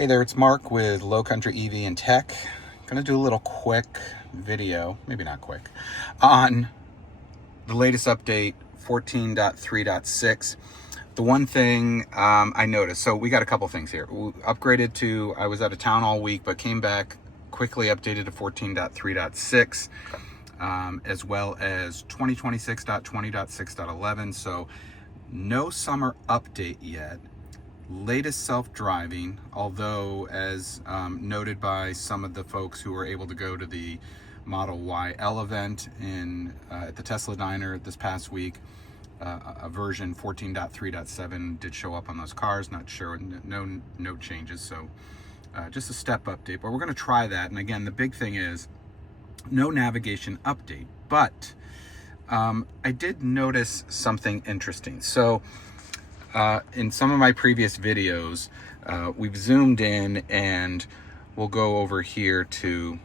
Hey there, it's Mark with Low Country EV and Tech. I'm gonna do a little quick video, maybe not quick, on the latest update 14.3.6. The one thing I noticed, so we got a couple things here. We upgraded to, I was out of town all week, but came back, quickly updated to 14.3.6, as well as 2026.20.6.11. So no summer update yet. Latest self-driving, although as noted by some of the folks who were able to go to the Model YL event at the Tesla Diner this past week, a version 14.3.7 did show up on those cars. Not sure, no changes, so just a step update, but we're going to try that. And again, the big thing is no navigation update, but I did notice something interesting. So in some of my previous videos, we've zoomed in, and we'll go over here to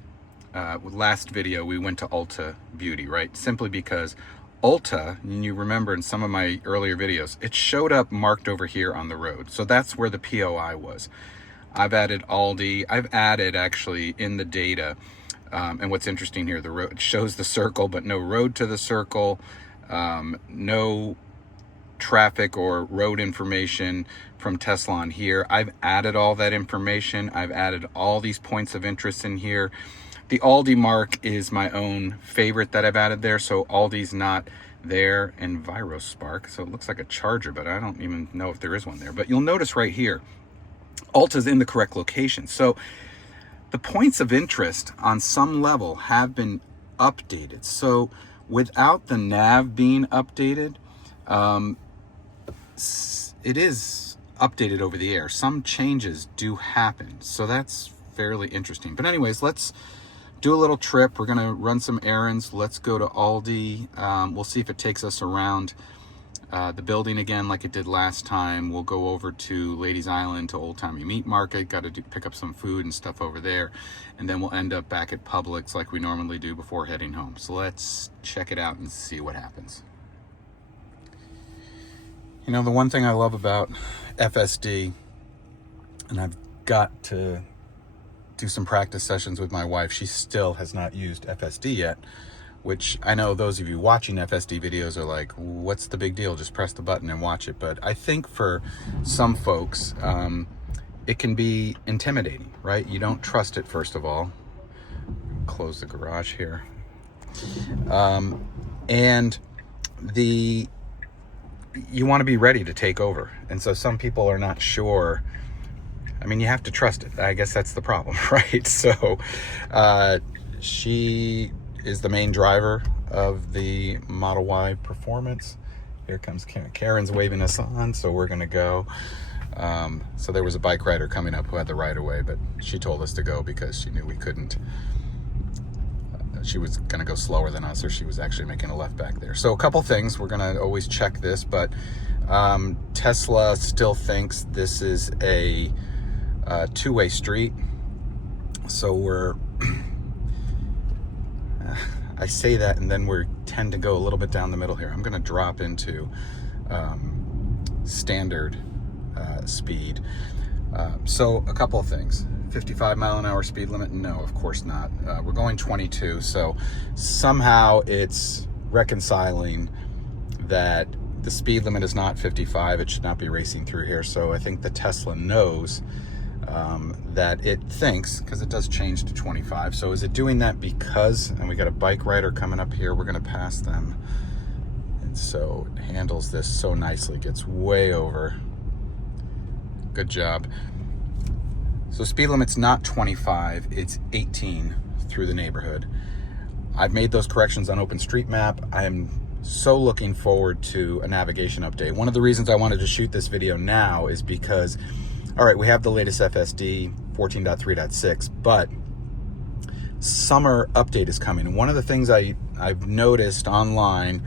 last video we went to Ulta Beauty, right? Simply because Ulta, and you remember in some of my earlier videos, it showed up marked over here on the road. So that's where the POI was. I've added Aldi. I've added actually in the data, and what's interesting here, the road, it shows the circle, but no road to the circle, no traffic or road information from Tesla on here. I've added all that information. I've added all these points of interest in here. The Aldi mark is my own favorite that I've added there, so Aldi's not there. And ViroSpark, so it looks like a charger, but I don't even know if there is one there. But you'll notice right here, Ulta's in the correct location. So the points of interest on some level have been updated. So without the nav being updated, it is updated over the air. Some changes do happen, so that's fairly interesting. But anyways, let's do a little trip. We're gonna run some errands. Let's go to Aldi. We'll see if it takes us around the building again like it did last time. We'll go over to Ladies Island to Old Timey Meat Market. Got to pick up some food and stuff over there, and then we'll end up back at Publix like we normally do before heading home. So let's check it out and see what happens. You know, the one thing I love about FSD, and I've got to do some practice sessions with my wife, she still has not used FSD yet, which I know those of you watching FSD videos are like, what's the big deal? Just press the button and watch it. But I think for some folks, it can be intimidating, right? You don't trust it, first of all. Close the garage here. And you want to be ready to take over. And so some people are not sure. I mean, you have to trust it. I guess that's the problem, right? So she is the main driver of the Model Y Performance. Here comes Karen. Karen's waving us on, so we're going to go. So there was a bike rider coming up who had the right of way, but she told us to go because she knew we couldn't. She was going to go slower than us, or she was actually making a left back there. So a couple things, we're going to always check this, but Tesla still thinks this is a two-way street. So I say that, and then we tend to go a little bit down the middle here. I'm going to drop into standard speed. So a couple of things. 55 mile an hour speed limit? No, of course not. We're going 22, so somehow it's reconciling that the speed limit is not 55. It should not be racing through here. So I think the Tesla knows that it thinks, because it does change to 25. So is it doing that because, and we got a bike rider coming up here, we're going to pass them. And so it handles this so nicely, gets way over. Good job. So speed limit's not 25, it's 18 through the neighborhood. I've made those corrections on OpenStreetMap. I am so looking forward to a navigation update. One of the reasons I wanted to shoot this video now is because, all right, we have the latest FSD 14.3.6, but summer update is coming. And one of the things I've noticed online,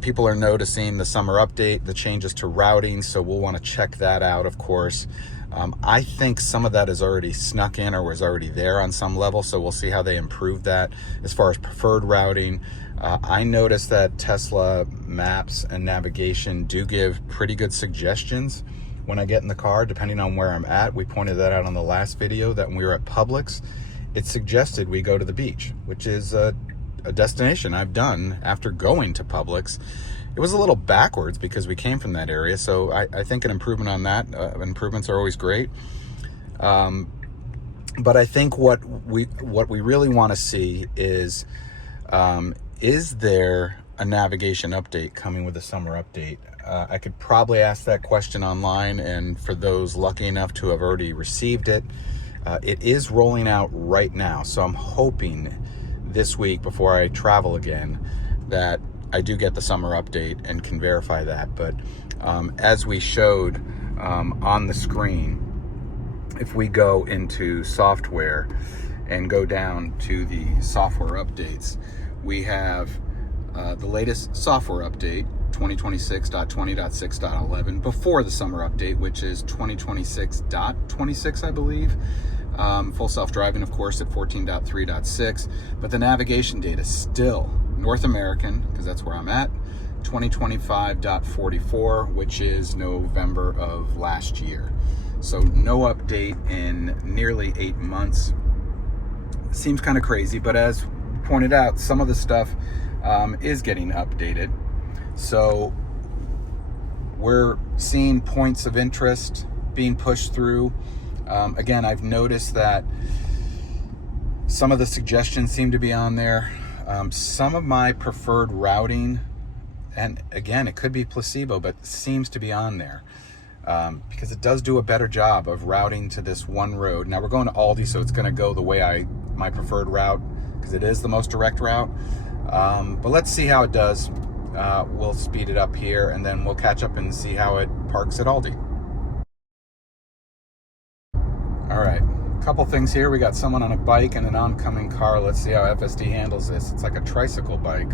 people are noticing the summer update, the changes to routing, so we'll want to check that out, of course. I think some of that is already snuck in or was already there on some level, so we'll see how they improve that. As far as preferred routing, I noticed that Tesla Maps and navigation do give pretty good suggestions when I get in the car, depending on where I'm at. We pointed that out on the last video, that when we were at Publix, it suggested we go to the beach, which is a destination I've done after going to Publix. It was a little backwards because we came from that area, so I think an improvement on that. Improvements are always great. But I think what we really want to see is there a navigation update coming with the summer update? I could probably ask that question online, and for those lucky enough to have already received it, it is rolling out right now. So I'm hoping this week, before I travel again, that I do get the summer update and can verify that. But as we showed on the screen, if we go into software and go down to the software updates, we have the latest software update, 2026.20.6.11, before the summer update, which is 2026.26, I believe. Full self-driving, of course, at 14.3.6. But the navigation data still North American, because that's where I'm at, 2025.44, which is November of last year. So no update in nearly 8 months. Seems kind of crazy, but as pointed out, some of the stuff is getting updated. So we're seeing points of interest being pushed through. Again, I've noticed that some of the suggestions seem to be on there. Some of my preferred routing, and again, it could be placebo, but seems to be on there. Because it does do a better job of routing to this one road. Now we're going to Aldi, so it's going to go the way my preferred route, because it is the most direct route. But let's see how it does. We'll speed it up here, and then we'll catch up and see how it parks at Aldi. All right, a couple things here. We got someone on a bike and an oncoming car. Let's see how FSD handles this. It's like a tricycle bike.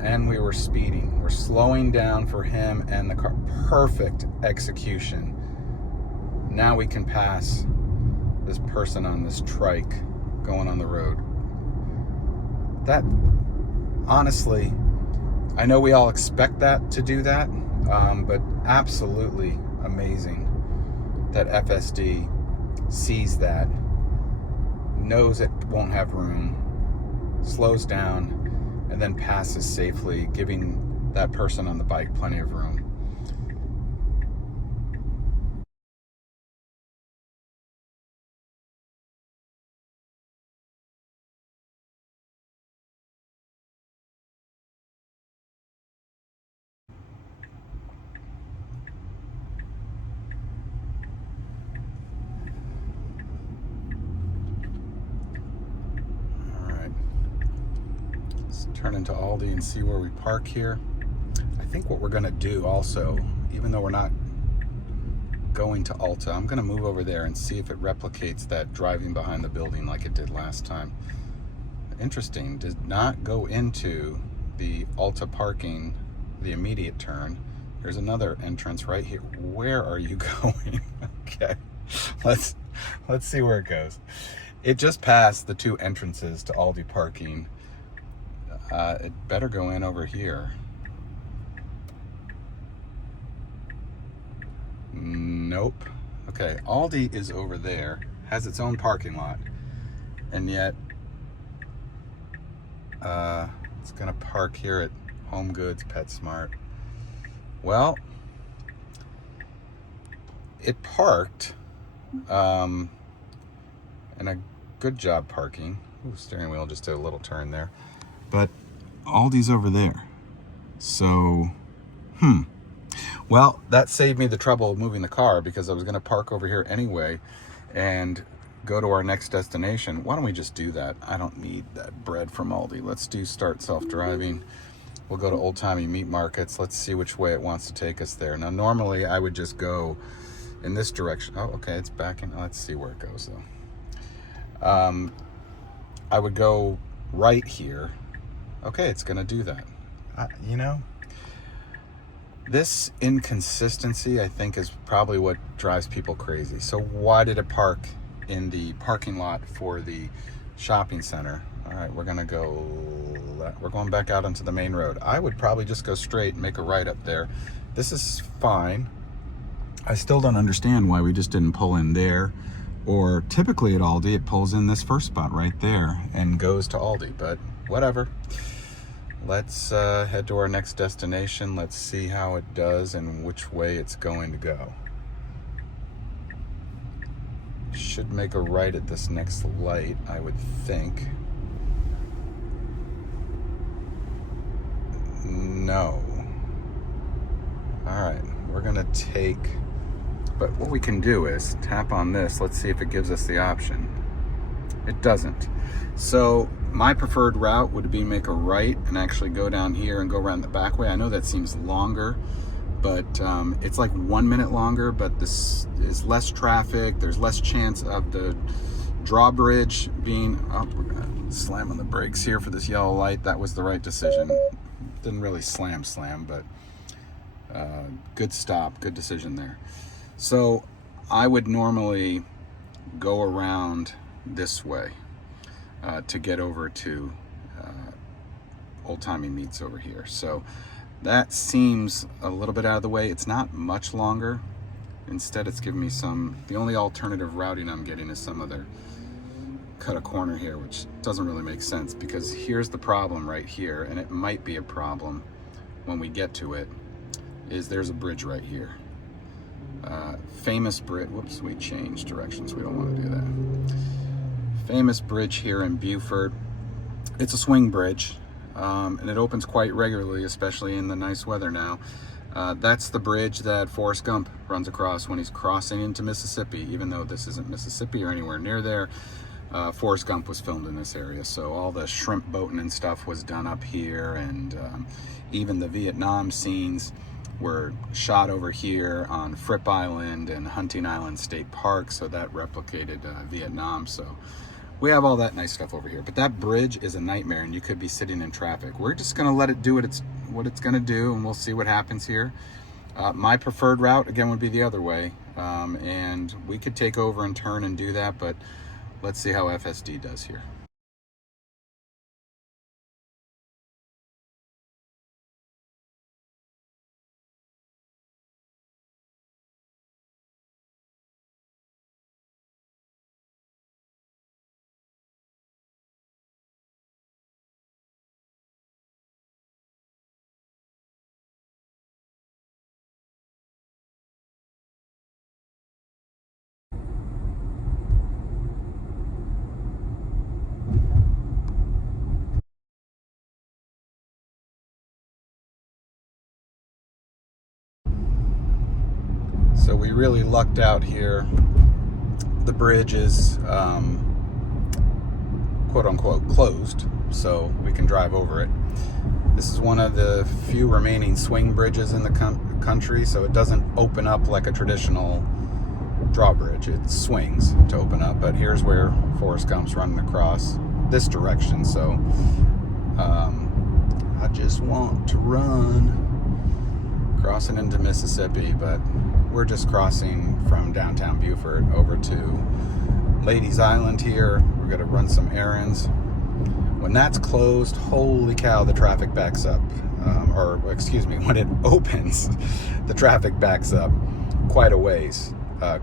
And we were speeding. We're slowing down for him and the car. Perfect execution. Now we can pass this person on this trike going on the road. That, honestly, I know we all expect that to do that, but absolutely amazing that FSD sees that, knows it won't have room, slows down, and then passes safely, giving that person on the bike plenty of room. Turn into Aldi and see where we park here. I think what we're gonna do also, even though we're not going to Ulta, I'm gonna move over there and see if it replicates that driving behind the building like it did last time. Interesting, did not go into the Ulta parking, the immediate turn. There's another entrance right here. Where are you going? Okay, let's see where it goes. It just passed the two entrances to Aldi parking. It better go in over here. Nope. Okay, Aldi is over there, has its own parking lot, and yet it's gonna park here at Home Goods, PetSmart. Well, it parked, and a good job parking. Ooh, steering wheel just did a little turn there. But Aldi's over there. So, well, that saved me the trouble of moving the car, because I was going to park over here anyway and go to our next destination. Why don't we just do that? I don't need that bread from Aldi. Let's do start self-driving. We'll go to Old Timey Meat Markets. Let's see which way it wants to take us there. Now, normally I would just go in this direction. Oh, okay, it's back in. Let's see where it goes, though. I would go right here. Okay, it's gonna do that. You know, this inconsistency, I think, is probably what drives people crazy. So why did it park in the parking lot for the shopping center? All right, we're going back out onto the main road. I would probably just go straight and make a right up there. This is fine. I still don't understand why we just didn't pull in there, or typically at Aldi it pulls in this first spot right there and goes to Aldi, but whatever. Let's head to our next destination. Let's see how it does and which way it's going to go. Should make a right at this next light, I would think. No. All right, we're gonna take, but what we can do is tap on this. Let's see if it gives us the option. It doesn't. So my preferred route would be make a right and actually go down here and go around the back way. I know that seems longer, but it's like 1 minute longer, but this is less traffic. There's less chance of the drawbridge being up. We're gonna slam on the brakes here for this yellow light. That was the right decision. Didn't really slam, but good stop, good decision there. So I would normally go around this way to get over to Old Timey Meats over here. So that seems a little bit out of the way. It's not much longer. Instead, it's giving me the only alternative routing I'm getting is some other cut a corner here, which doesn't really make sense, because here's the problem right here, and it might be a problem when we get to it, is there's a bridge right here. Famous bridge, whoops, we changed directions, we don't want to do that. Famous bridge here in Buford. It's a swing bridge, and it opens quite regularly, especially in the nice weather now. That's the bridge that Forrest Gump runs across when he's crossing into Mississippi, even though this isn't Mississippi or anywhere near there. Forrest Gump was filmed in this area, so all the shrimp boating and stuff was done up here, and even the Vietnam scenes were shot over here on Fripp Island and Hunting Island State Park, so that replicated Vietnam. So we have all that nice stuff over here, but that bridge is a nightmare, and you could be sitting in traffic. We're just going to let it do what it's going to do, and we'll see what happens here. My preferred route, again, would be the other way, and we could take over and turn and do that, but let's see how FSD does here. So we really lucked out here. The bridge is quote unquote closed, so we can drive over it. This is one of the few remaining swing bridges in the country, so it doesn't open up like a traditional drawbridge. It swings to open up, but here's where Forrest Gump's running across this direction, so I just want to run crossing into Mississippi, but we're just crossing from downtown Buford over to Ladies Island here. We're going to run some errands. When that's closed, holy cow, the traffic backs up. When it opens, the traffic backs up quite a ways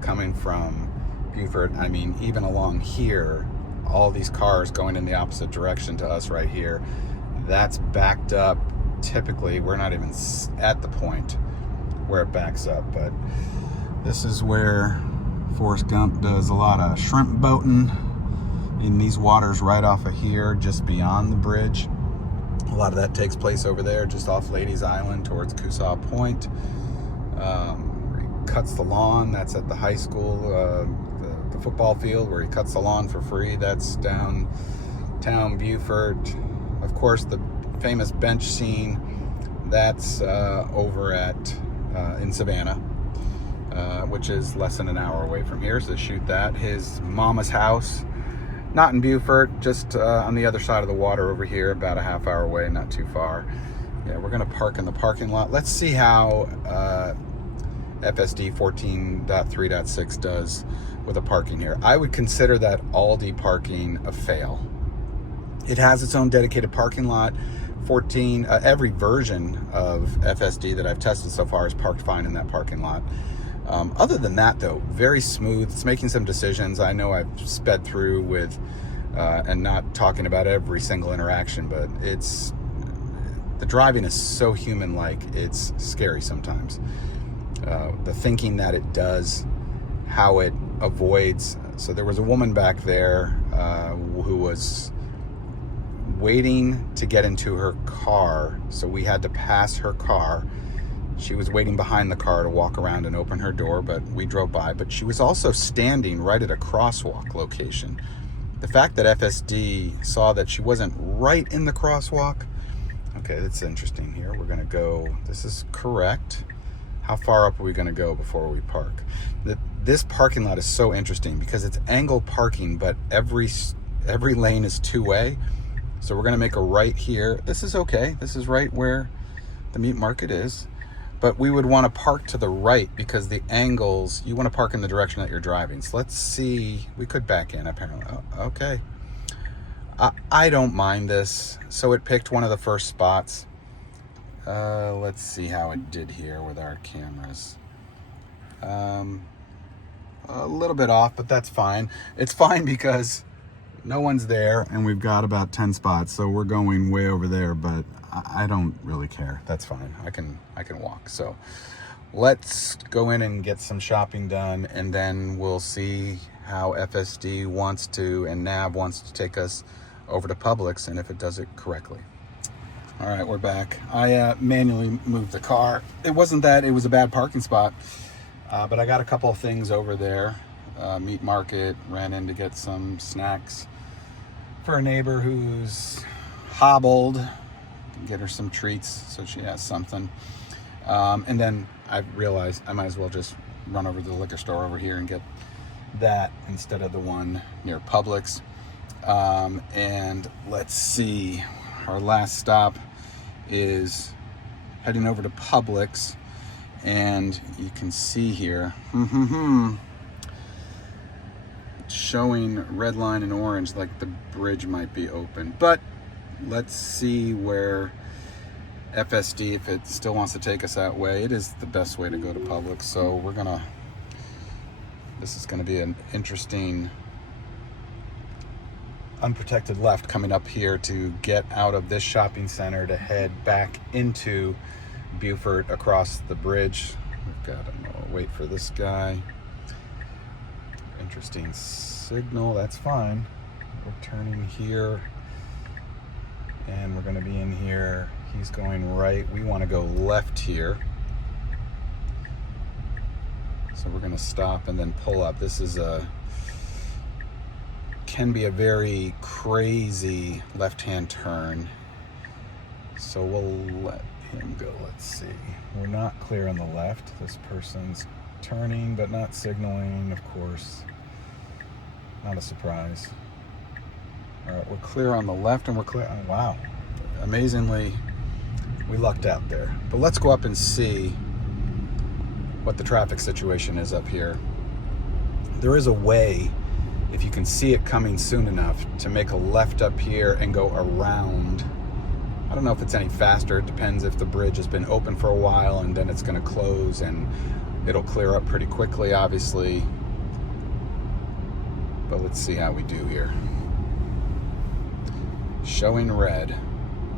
coming from Buford. I mean, even along here, all these cars going in the opposite direction to us right here, that's backed up. Typically, we're not even at the point where it backs up, but this is where Forrest Gump does a lot of shrimp boating in these waters right off of here, just beyond the bridge. A lot of that takes place over there, just off Ladies Island towards Coosaw Point. Where he cuts the lawn, that's at the high school, the football field where he cuts the lawn for free. That's downtown Buford. Of course, the famous bench scene, that's over at in Savannah, which is less than an hour away from here, so shoot that. His mama's house, not in Buford, just on the other side of the water over here, about a half hour away, not too far. Yeah, we're gonna park in the parking lot. Let's see how FSD 14.3.6 does with the parking here. I would consider that Aldi parking a fail. It has its own dedicated parking lot every version of FSD that I've tested so far is parked fine in that parking lot. Other than that, though, very smooth. It's making some decisions. I know I've sped through with, and not talking about every single interaction, but the driving is so human-like, it's scary sometimes. The thinking that it does, how it avoids. So there was a woman back there who was waiting to get into her car, so we had to pass her car. She was waiting behind the car to walk around and open her door, but we drove by. But she was also standing right at a crosswalk location. The fact that FSD saw that she wasn't right in the crosswalk, okay, that's interesting here. We're gonna go, this is correct. How far up are we gonna go before we park? This parking lot is so interesting because it's angle parking, but every lane is two-way. So we're gonna make a right here. This is okay. This is right where the meat market is. But we would wanna park to the right because the angles, you wanna park in the direction that you're driving. So let's see, we could back in apparently. Oh, okay. I don't mind this. So it picked one of the first spots. Let's see how it did here with our cameras. A little bit off, but that's fine. It's fine because no one's there and we've got about 10 spots, so we're going way over there, but I don't really care. That's fine. I can walk. So let's go in and get some shopping done, and then we'll see how FSD wants to, and Nav wants to take us over to Publix, and if it does it correctly. All right, we're back. I manually moved the car. It wasn't that it was a bad parking spot, but I got a couple of things over there. Meat market, ran in to get some snacks for a neighbor who's hobbled, get her some treats so she has something. And then I realized I might as well just run over to the liquor store over here and get that instead of the one near Publix. And let's see, our last stop is heading over to Publix, and you can see here, showing red line and orange like the bridge might be open. But let's see where FSD, if it still wants to take us that way. It is the best way to go to Publix, so this is gonna be an interesting unprotected left coming up here to get out of this shopping center to head back into Beaufort across the bridge. We've got to wait for this guy. Interesting signal, that's fine. We're turning here and we're going to be in here. He's going right. We want to go left here. So we're going to stop and then pull up. This is can be a very crazy left-hand turn. So we'll let him go. Let's see. We're not clear on the left. This person's turning but not signaling, of course. Not a surprise. All right, we're clear on the left and we're clear. Oh, wow. Amazingly, we lucked out there. But let's go up and see what the traffic situation is up here. There is a way, if you can see it coming soon enough, to make a left up here and go around. I don't know if it's any faster. It depends if the bridge has been open for a while and then it's going to close and it'll clear up pretty quickly, obviously. But let's see how we do here. Showing red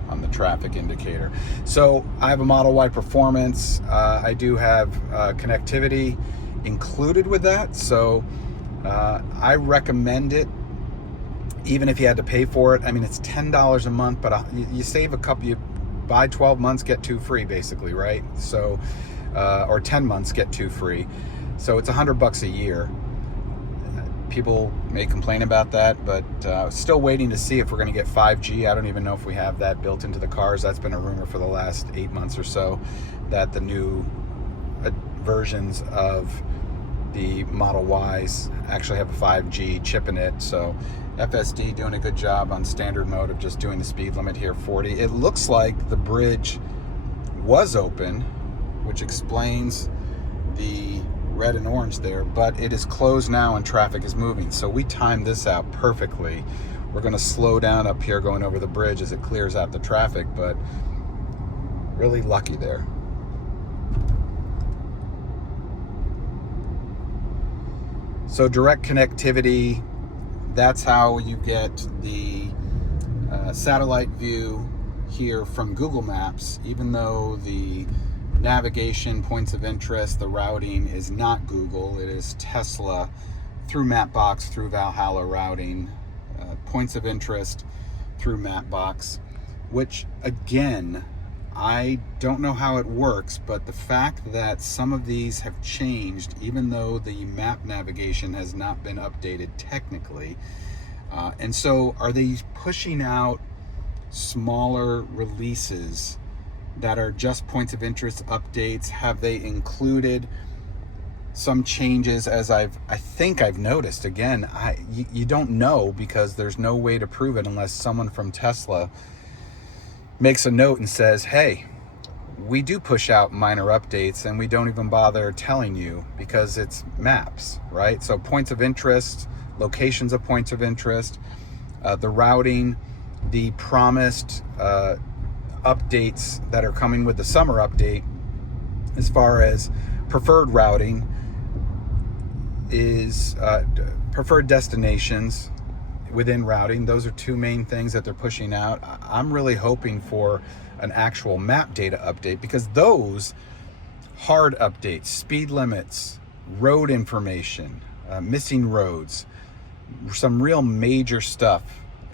on the traffic indicator. So I have a Model Y Performance. I do have connectivity included with that. So I recommend it, even if you had to pay for it. I mean, it's $10 a month, but you save a couple. You buy 12 months, get 2 free, basically, right? So, or 10 months, get 2 free. So it's $100 a year. People may complain about that, but still waiting to see if we're going to get 5G. I don't even know if we have that built into the cars. That's been a rumor for the last 8 months or so, that the new versions of the Model Ys actually have a 5G chip in it. So FSD doing a good job on standard mode of just doing the speed limit here, 40. It looks like the bridge was open, which explains the red and orange there, but it is closed now and traffic is moving. So we timed this out perfectly. We're going to slow down up here going over the bridge as it clears out the traffic, but really lucky there. So direct connectivity, that's how you get the satellite view here from Google Maps, even though the navigation, points of interest, the routing is not Google, it is Tesla through Mapbox, through Valhalla routing, points of interest through Mapbox, which again, I don't know how it works, but the fact that some of these have changed, even though the map navigation has not been updated technically, and so are they pushing out smaller releases that are just points of interest updates? Have they included some changes, as I think I've noticed? Again, you don't know, because there's no way to prove it unless someone from Tesla makes a note and says, hey, we do push out minor updates and we don't even bother telling you because it's maps, right? So points of interest, locations of points of interest, the routing, the promised updates that are coming with the summer update as far as preferred routing is preferred destinations within routing. Those are two main things that they're pushing out. I'm really hoping for an actual map data update, because those hard updates, speed limits, road information, missing roads, some real major stuff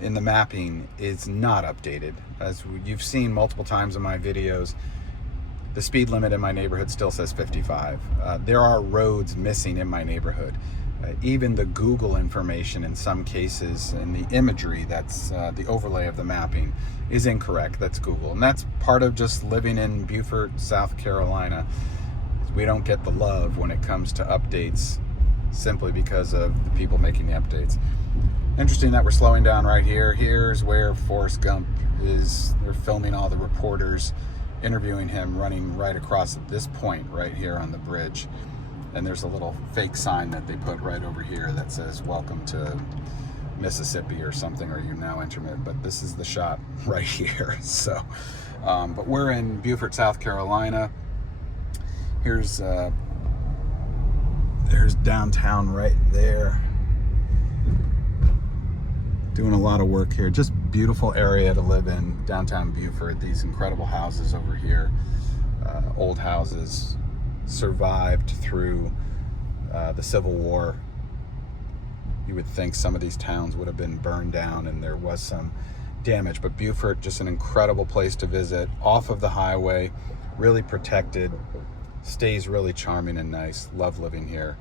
in the mapping is not updated. As you've seen multiple times in my videos, the speed limit in my neighborhood still says 55. There are roads missing in my neighborhood. Even the Google information in some cases, and the imagery that's the overlay of the mapping is incorrect. That's Google. And that's part of just living in Beaufort, South Carolina. We don't get the love when it comes to updates simply because of the people making the updates. Interesting that we're slowing down right here. Here's where Forrest Gump is. They're filming all the reporters, interviewing him, running right across at this point right here on the bridge. And there's a little fake sign that they put right over here that says, welcome to Mississippi or something, or you now enter it. But this is the shot right here. So, but we're in Beaufort, South Carolina. There's downtown right there. Doing a lot of work here. Just beautiful area to live in, downtown Beaufort. These incredible houses over here, old houses, survived through the Civil War. You would think some of these towns would have been burned down and there was some damage, but Beaufort, just an incredible place to visit, off of the highway, really protected, stays really charming and nice. Love living here.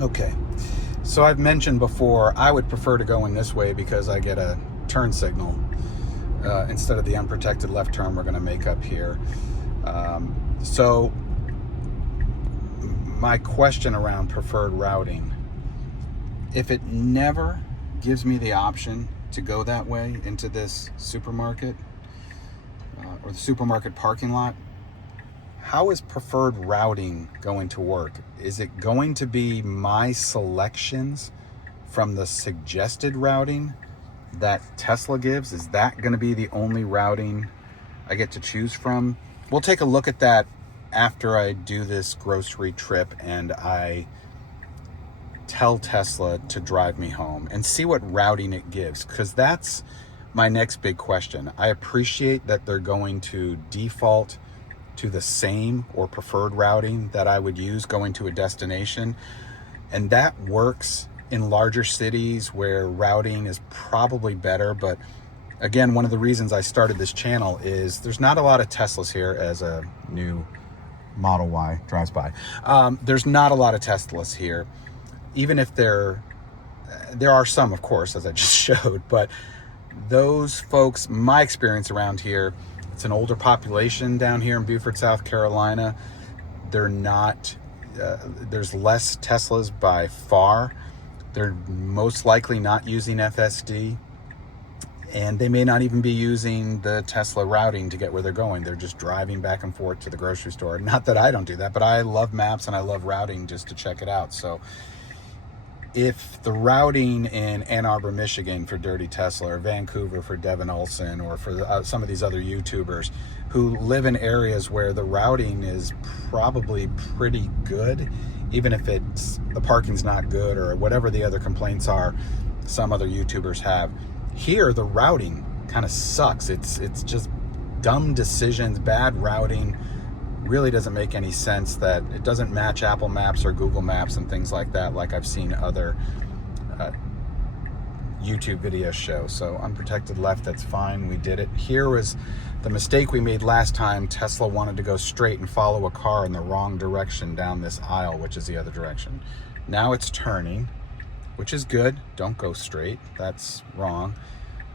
Okay, so I've mentioned before, I would prefer to go in this way because I get a turn signal instead of the unprotected left turn we're going to make up here. So my question around preferred routing, if it never gives me the option to go that way into this supermarket or the supermarket parking lot, how is preferred routing going to work? Is it going to be my selections from the suggested routing that Tesla gives? Is that going to be the only routing I get to choose from? We'll take a look at that after I do this grocery trip and I tell Tesla to drive me home and see what routing it gives, because that's my next big question. I appreciate that they're going to default to the same or preferred routing that I would use going to a destination. And that works in larger cities where routing is probably better, but Again, one of the reasons I started this channel is there's not a lot of Teslas here as a new Model Y drives by. There's not a lot of Teslas here, even if there are some, of course, as I just showed, but those folks, my experience around here, it's an older population down here in Beaufort, South Carolina. They're not, there's less Teslas by far. They're most likely not using FSD, and they may not even be using the Tesla routing to get where they're going. They're just driving back and forth to the grocery store. Not that I don't do that, but I love maps and I love routing just to check it out. So if the routing in Ann Arbor, Michigan for Dirty Tesla, or Vancouver for Devin Olson, or for some of these other YouTubers who live in areas where the routing is probably pretty good, even if the parking's not good or whatever the other complaints are some other YouTubers have, here the routing kind of sucks. It's just dumb decisions, bad routing, really doesn't make any sense, that it doesn't match Apple Maps or Google Maps and things like that, like I've seen other YouTube videos show. So unprotected left, that's fine, we did it. Here was the mistake we made last time. Tesla wanted to go straight and follow a car in the wrong direction down this aisle, which is the other direction. Now it's turning, which is good. Don't go straight, that's wrong.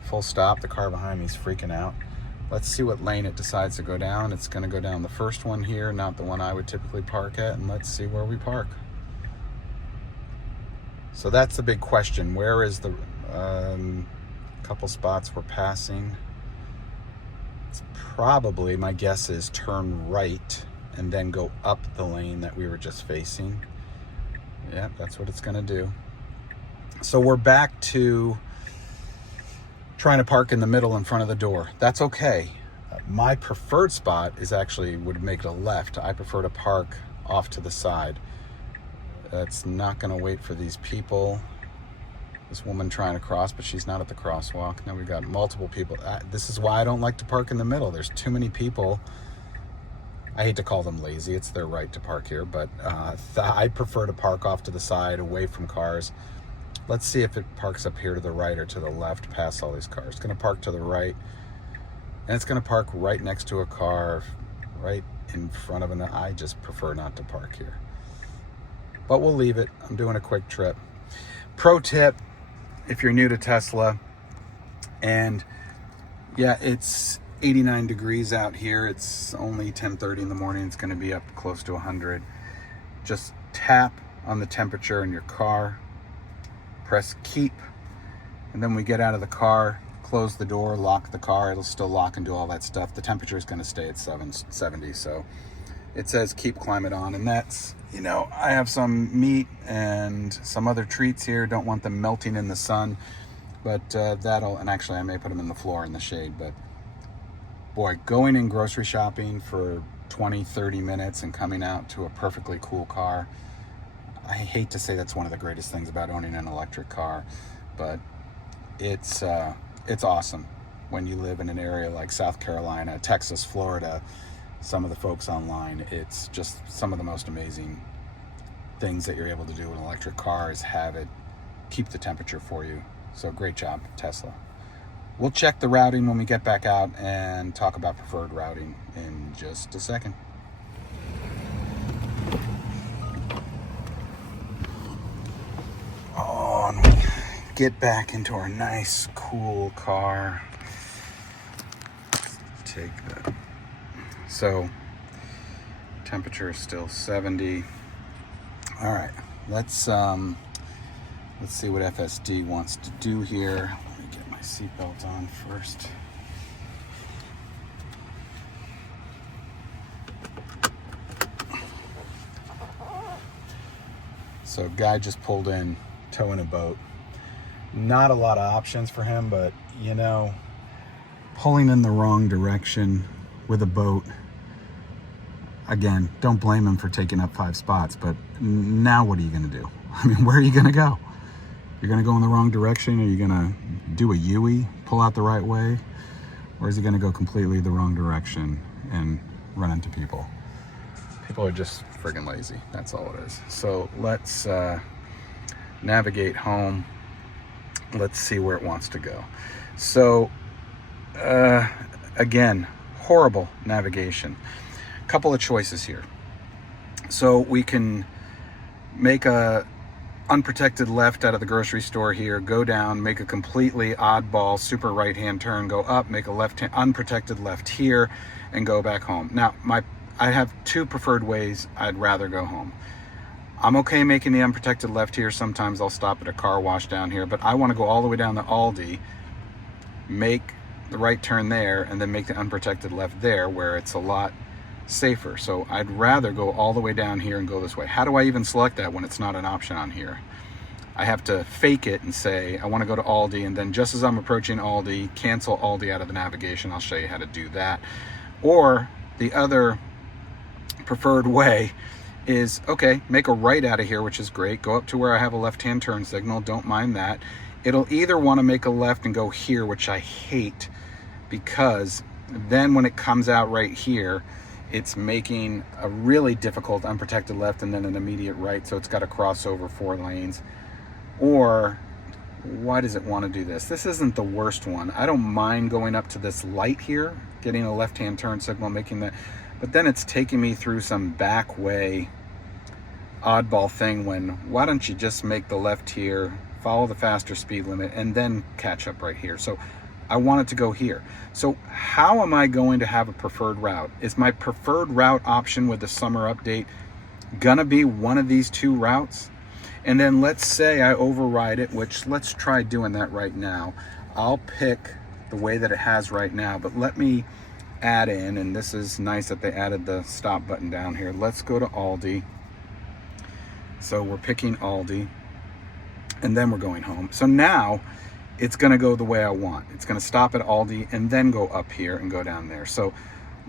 Full stop, the car behind me is freaking out. Let's see what lane it decides to go down. It's gonna go down the first one here, not the one I would typically park at, and let's see where we park. So that's the big question. Where is the couple spots we're passing? It's probably, my guess is, turn right and then go up the lane that we were just facing. Yeah, that's what it's gonna do. So we're back to trying to park in the middle in front of the door. That's okay. My preferred spot is actually, would make it a left. I prefer to park off to the side. That's not gonna wait for these people. This woman trying to cross, but she's not at the crosswalk. Now we've got multiple people. This is why I don't like to park in the middle. There's too many people. I hate to call them lazy. It's their right to park here, but I prefer to park off to the side, away from cars. Let's see if it parks up here to the right or to the left past all these cars. It's gonna park to the right, and it's gonna park right next to a car, right in front of an, I just prefer not to park here. But we'll leave it. I'm doing a quick trip. Pro tip, if you're new to Tesla, and yeah, it's 89 degrees out here. It's only 10:30 in the morning. It's gonna be up close to 100. Just tap on the temperature in your car, press keep, and then we get out of the car, close the door, lock the car. It'll still lock and do all that stuff. The temperature is going to stay at 770, so it says keep climate on, and that's, you know, I have some meat and some other treats here. Don't want them melting in the sun, but that'll, and actually I may put them in the floor in the shade, but boy, going in grocery shopping for 20-30 minutes and coming out to a perfectly cool car, I hate to say that's one of the greatest things about owning an electric car, but it's awesome when you live in an area like South Carolina, Texas, Florida. Some of the folks online, it's just some of the most amazing things that you're able to do with an electric car is have it keep the temperature for you. So great job, Tesla. We'll check the routing when we get back out and talk about preferred routing in just a second. Oh, and we get back into our nice, cool car. Take that. So, temperature is still 70. All right, let's see what FSD wants to do here. Let me get my seatbelt on first. So, guy just pulled in, towing a boat. Not a lot of options for him, but you know, pulling in the wrong direction with a boat, again, don't blame him for taking up 5 spots, but now what are you gonna do? I mean, where are you gonna go? You're gonna go in the wrong direction? Are you gonna do a U-ey, pull out the right way? Or is he gonna go completely the wrong direction and run into people? People are just friggin' lazy, that's all it is. So let's navigate home. Let's see where it wants to go. So Again, horrible navigation. Couple of choices here. So we can make a unprotected left out of the grocery store here, go down, make a completely oddball super right-hand turn, go up, make a unprotected left here, and go back home. Now, I have two preferred ways I'd rather go home. I'm okay making the unprotected left here. Sometimes I'll stop at a car wash down here, but I want to go all the way down to Aldi, make the right turn there, and then make the unprotected left there, where it's a lot safer. So I'd rather go all the way down here and go this way. How do I even select that when it's not an option on here? I have to fake it and say I want to go to Aldi, and then just as I'm approaching Aldi, cancel Aldi out of the navigation. I'll show you how to do that. Or the other preferred way is, okay, make a right out of here, which is great, go up to where I have a left-hand turn signal, don't mind that. It'll either want to make a left and go here, which I hate, because then when it comes out right here, it's making a really difficult unprotected left and then an immediate right, so it's got to cross over 4 lanes. Or why does it want to do this? This isn't the worst one. I don't mind going up to this light here, getting a left-hand turn signal, making that, but then it's taking me through some back way oddball thing when, why don't you just make the left here, follow the faster speed limit, and then catch up right here. So I want it to go here. So how am I going to have a preferred route? Is my preferred route option with the summer update gonna be one of these two routes? And then let's say I override it, which let's try doing that right now. I'll pick the way that it has right now, but let me add in, and this is nice that they added the stop button down here. Let's go to Aldi. So we're picking Aldi, and then we're going home. So now it's gonna go the way I want. It's gonna stop at Aldi and then go up here and go down there. So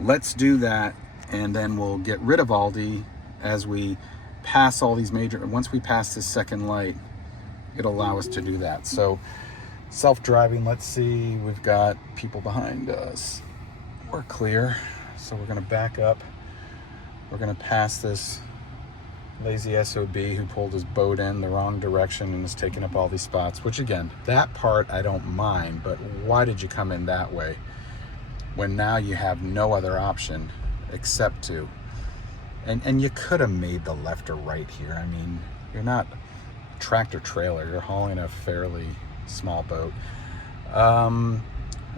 let's do that, and then we'll get rid of Aldi as we pass all these major, once we pass this second light, it'll allow us to do that. So self-driving, let's see, we've got people behind us. We're clear. So we're gonna back up. We're gonna pass this lazy SOB who pulled his boat in the wrong direction and is taking up all these spots, which again, that part I don't mind, but why did you come in that way when now you have no other option except to, and you could have made the left or right here. I mean, you're not a tractor trailer, you're hauling a fairly small boat.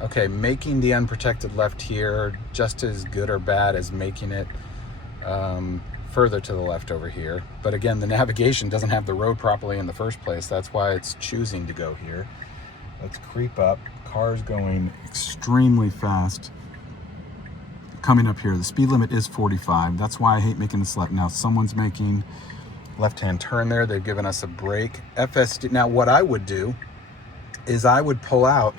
Okay, making the unprotected left here just as good or bad as making it further to the left over here. But again, the navigation doesn't have the road properly in the first place. That's why it's choosing to go here. Let's creep up. Car's going extremely fast. Coming up here, the speed limit is 45. That's why I hate making this left. Now someone's making left-hand turn there. They've given us a break. FSD. Now what I would do is I would pull out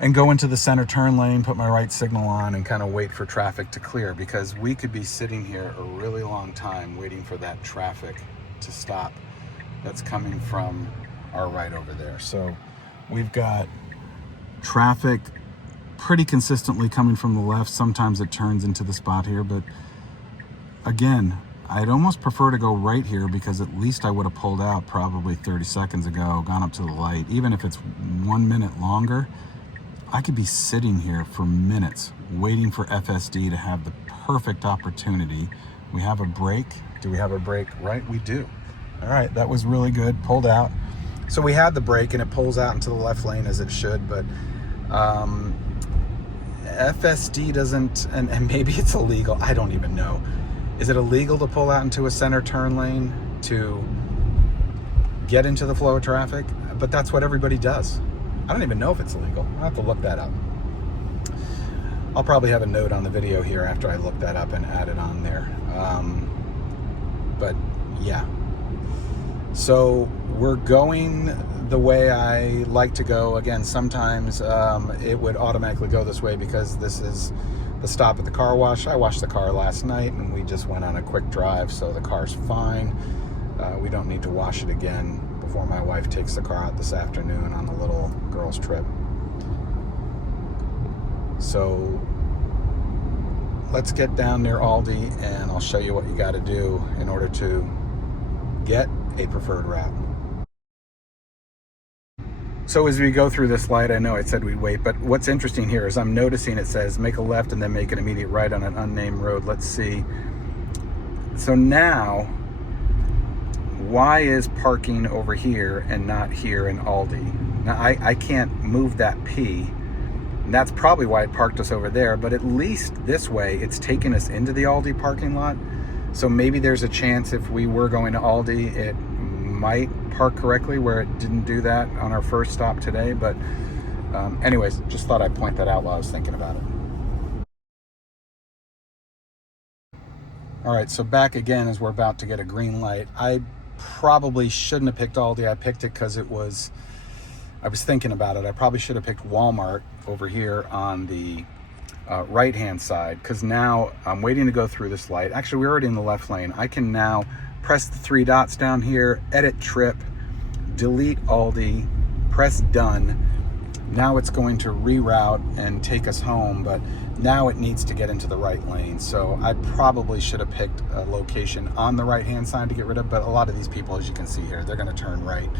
and go into the center turn lane, put my right signal on, and kind of wait for traffic to clear, because we could be sitting here a really long time waiting for that traffic to stop that's coming from our right over there. So we've got traffic pretty consistently coming from the left. Sometimes it turns into the spot here, but again, I'd almost prefer to go right here, because at least I would have pulled out probably 30 seconds ago, gone up to the light. Even if it's 1 minute longer, I could be sitting here for minutes waiting for FSD to have the perfect opportunity. We have a break. Do we have a break? Right, we do. All right, that was really good. Pulled out. So we had the break, and it pulls out into the left lane as it should, but FSD doesn't, and maybe it's illegal. I don't even know. Is it illegal to pull out into a center turn lane to get into the flow of traffic? But that's what everybody does. I don't even know if it's illegal. I'll have to look that up. I'll probably have a note on the video here after I look that up and add it on there. But yeah. So we're going the way I like to go. Again, sometimes it would automatically go this way because this is the stop at the car wash. I washed the car last night and we just went on a quick drive, so the car's fine. We don't need to wash it again before my wife takes the car out this afternoon on a little girls trip. So let's get down near Aldi and I'll show you what you got to do in order to get a preferred route. So as we go through this light, I know I said we'd wait, but what's interesting here is I'm noticing it says make a left and then make an immediate right on an unnamed road. Let's see. So now, why is parking over here and not here in Aldi? Now I can't move that P. And that's probably why it parked us over there, but at least this way it's taken us into the Aldi parking lot. So maybe there's a chance if we were going to Aldi, it might park correctly where it didn't do that on our first stop today. But anyways, just thought I'd point that out while I was thinking about it. All right, so back again as we're about to get a green light. I probably shouldn't have picked Aldi. I picked it because I was thinking about it. I probably should have picked Walmart over here on the right-hand side, because now I'm waiting to go through this light. Actually, we're already in the left lane. I can now press the 3 dots down here, edit trip, delete Aldi, press done. Now it's going to reroute and take us home, but now it needs to get into the right lane. So I probably should have picked a location on the right-hand side to get rid of, but a lot of these people, as you can see here, they're gonna turn right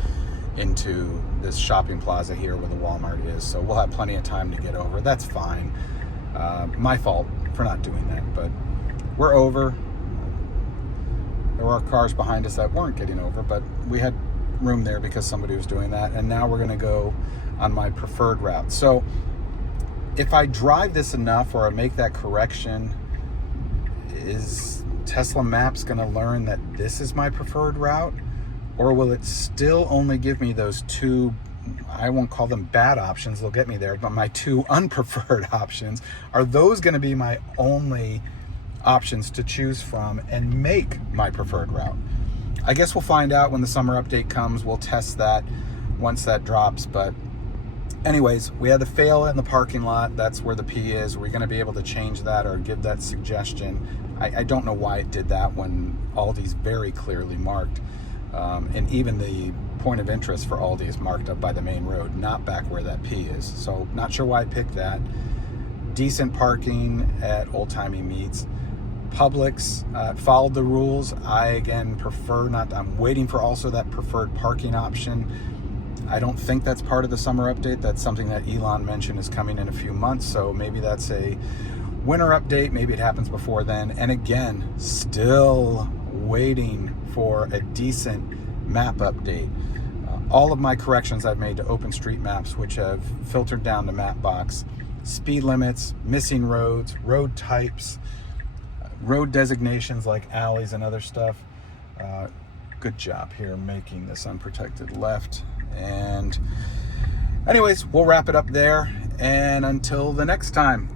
into this shopping plaza here where the Walmart is. So we'll have plenty of time to get over. That's fine. My fault for not doing that, but we're over. There were cars behind us that weren't getting over, but we had room there because somebody was doing that. And now we're gonna go on my preferred route. So if I drive this enough or I make that correction, is Tesla Maps gonna learn that this is my preferred route? Or will it still only give me those 2, I won't call them bad options, they'll get me there, but my 2 unpreferred options? Are those gonna be my only options to choose from and make my preferred route? I guess we'll find out when the summer update comes. We'll test that once that drops. But anyways, we had the fail in the parking lot. That's where the P is. We're gonna be able to change that or give that suggestion. I don't know why it did that when Aldi's very clearly marked. And even the point of interest for Aldi is marked up by the main road, not back where that P is. So not sure why I picked that. Decent parking at Old Timey Meats. Publix followed the rules. I again prefer not. I'm waiting for also that preferred parking option. I don't think that's part of the summer update. That's something that Elon mentioned is coming in a few months. So maybe that's a winter update. Maybe it happens before then. And again, still waiting for a decent map update. All of my corrections I've made to OpenStreetMaps, which have filtered down to Mapbox, speed limits, missing roads, road types, road designations like alleys and other stuff. Good job here making this unprotected left. And anyways, we'll wrap it up there. And until the next time.